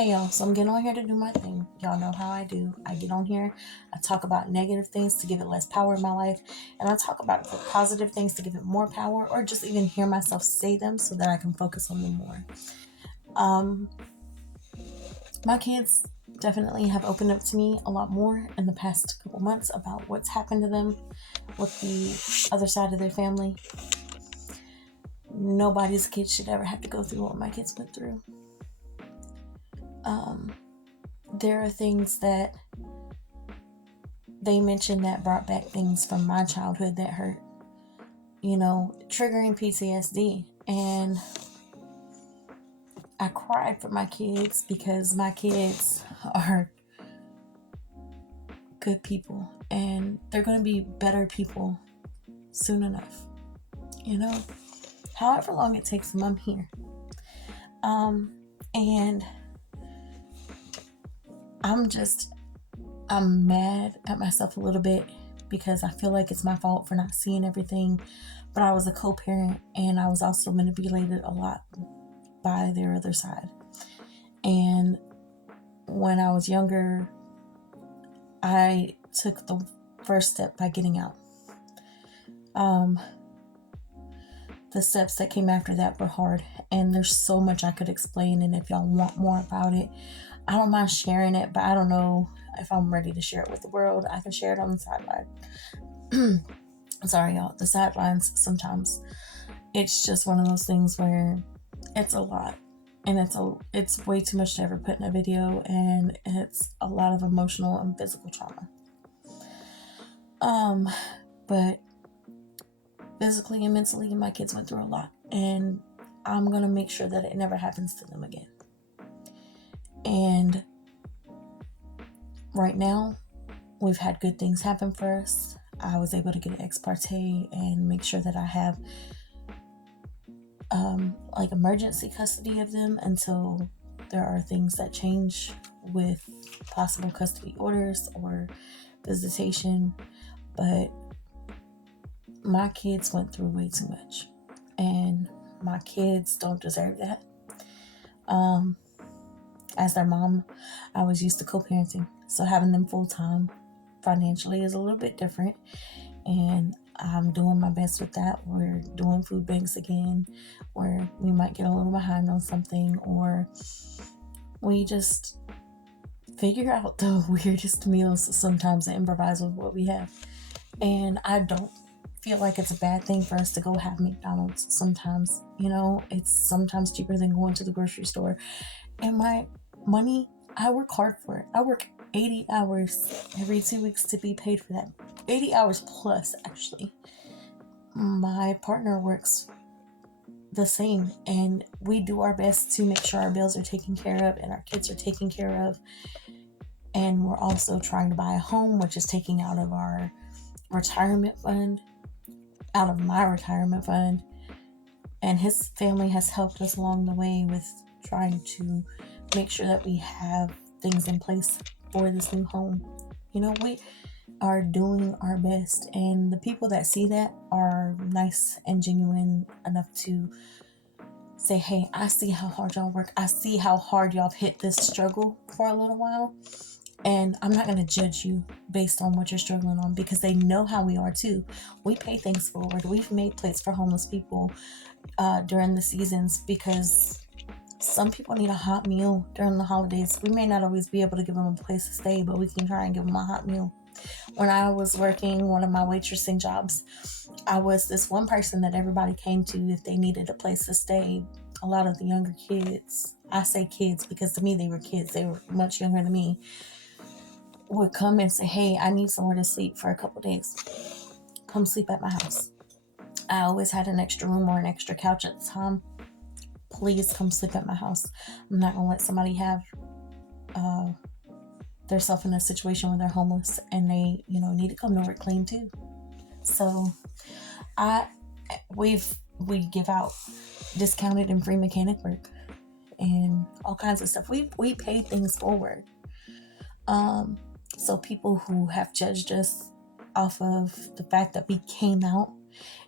Hey y'all, so I'm getting on here to do my thing. Y'all know how I do. I get on here, I talk about negative things to give it less power in my life, and I talk about the positive things to give it more power, or just even hear myself say them so that I can focus on them more. Um, my kids definitely have opened up to me a lot more in the past couple months about what's happened to them with the other side of their family. Nobody's kids should ever have to go through what my kids went through. There are things that they mentioned that brought back things from my childhood that hurt, triggering PTSD. And I cried for my kids because my kids are good people and they're going to be better people soon enough. However long it takes them, I'm here. And I'm mad at myself a little bit because I feel like it's my fault for not seeing everything. But I was a co-parent and I was also manipulated a lot by their other side. And when I was younger, I took the first step by getting out. The steps that came after that were hard, and there's so much I could explain, and if y'all want more about it, I don't mind sharing it, but I don't know if I'm ready to share it with the world. I can share it on the sideline. Sorry, y'all. The sidelines, sometimes it's just one of those things where it's a lot, and it's way too much to ever put in a video, and it's a lot of emotional and physical trauma. But physically and mentally, my kids went through a lot, and I'm going to make sure that it never happens to them again. And right now, we've had good things happen for us. I was able to get an ex parte and make sure that I have emergency custody of them until there are things that change with possible custody orders or visitation. But my kids went through way too much, and my kids don't deserve that. As their mom, I was used to co-parenting, so having them full-time financially is a little bit different, and I'm doing my best with that. We're doing food banks again, where we might get a little behind on something, or we just figure out the weirdest meals sometimes and improvise with what we have. And I don't feel like it's a bad thing for us to go have McDonald's sometimes. It's sometimes cheaper than going to the grocery store. And my money, I work hard for it. I work 80 hours every 2 weeks to be paid for that. 80 hours plus, actually. My partner works the same, and we do our best to make sure our bills are taken care of and our kids are taken care of. And we're also trying to buy a home, which is taking out of our retirement fund, out of my retirement fund. And his family has helped us along the way with trying to make sure that we have things in place for this new home. We are doing our best, and the people that see that are nice and genuine enough to say, hey, I see how hard y'all work. I see how hard y'all have hit this struggle for a little while, and I'm not going to judge you based on what you're struggling on, because they know how we are too. We pay things forward. We've made plates for homeless people during the seasons, because some people need a hot meal during the holidays. We may not always be able to give them a place to stay, but we can try and give them a hot meal. When I was working one of my waitressing jobs, I was this one person that everybody came to if they needed a place to stay. A lot of the younger kids, I say kids because to me they were kids, they were much younger than me, would come and say, hey, I need somewhere to sleep for a couple days. Come sleep at my house. I always had an extra room or an extra couch at the time. Please come sleep at my house. I'm not going to let somebody have themselves in a situation where they're homeless and they, need to come to work clean too. So we give out discounted and free mechanic work and all kinds of stuff. We pay things forward. So people who have judged us off of the fact that we came out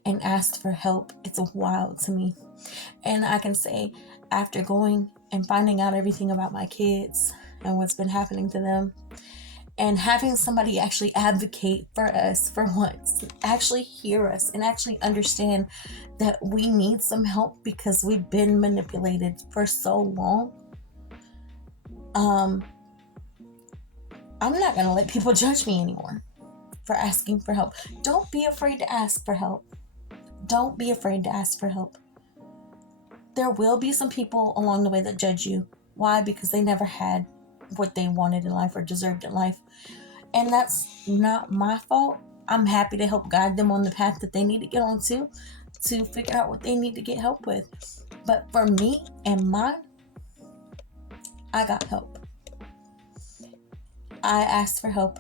and asked for help, it's wild to me. And I can say, after going and finding out everything about my kids and what's been happening to them, and having somebody actually advocate for us for once, actually hear us and actually understand that we need some help because we've been manipulated for so long. I'm not going to let people judge me anymore for asking for help. Don't be afraid to ask for help. Don't be afraid to ask for help. There will be some people along the way that judge you. Why? Because they never had what they wanted in life or deserved in life. And that's not my fault. I'm happy to help guide them on the path that they need to get onto to figure out what they need to get help with. But for me and mine, I got help. I asked for help.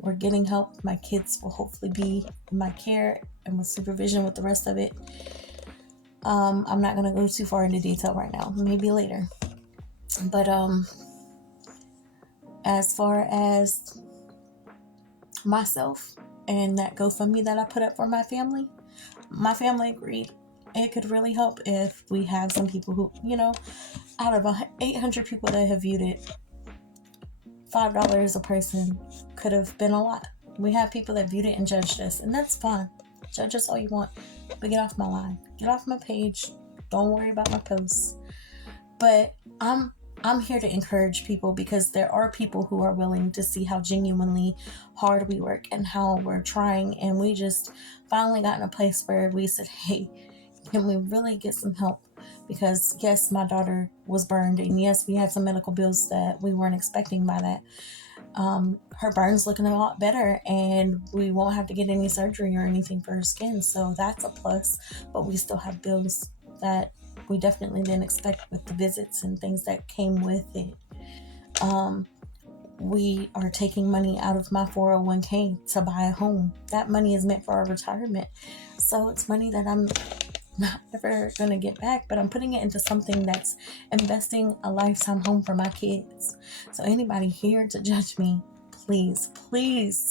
We're getting help. My kids will hopefully be in my care and with supervision with the rest of it. I'm not going to go too far into detail right now. Maybe later. But as far as myself and that GoFundMe that I put up for my family agreed it could really help if we have some people who, out of 800 people that have viewed it, $5 a person could have been a lot. We have people that viewed it and judged us, and that's fine. Judge us all you want, but get off my line. Get off my page. Don't worry about my posts. But I'm here to encourage people because there are people who are willing to see how genuinely hard we work and how we're trying, and we just finally got in a place where we said, hey, can we really get some help? Because yes, my daughter was burned, and yes, we had some medical bills that we weren't expecting by that. Her burn's looking a lot better, and we won't have to get any surgery or anything for her skin, so that's a plus. But we still have bills that we definitely didn't expect with the visits and things that came with it. We are taking money out of my 401k to buy a home. That money is meant for our retirement, so it's money that I'm not ever going to get back, but I'm putting it into something that's investing a lifetime home for my kids. So anybody here to judge me, please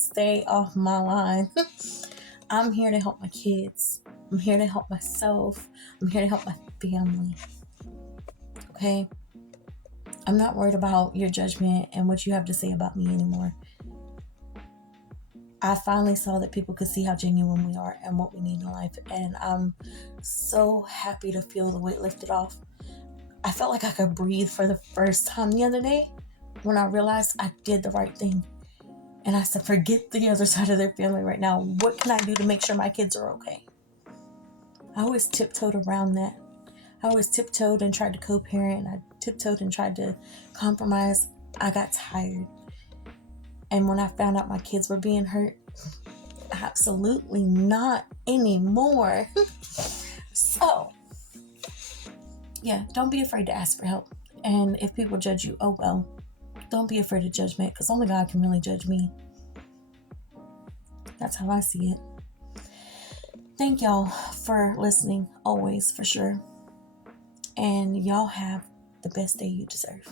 stay off my line. I'm here to help my kids. I'm here to help myself. I'm here to help my family. Okay? I'm not worried about your judgment and what you have to say about me anymore. I finally saw that people could see how genuine we are and what we need in life. And I'm so happy to feel the weight lifted off. I felt like I could breathe for the first time the other day when I realized I did the right thing. And I said, forget the other side of their family right now. What can I do to make sure my kids are okay? I always tiptoed around that. I always tiptoed and tried to co-parent. I tiptoed and tried to compromise. I got tired. And when I found out my kids were being hurt, absolutely not anymore. So, yeah, don't be afraid to ask for help. And if people judge you, oh well. Don't be afraid of judgment, because only God can really judge me. That's how I see it. Thank y'all for listening, always, for sure. And y'all have the best day you deserve.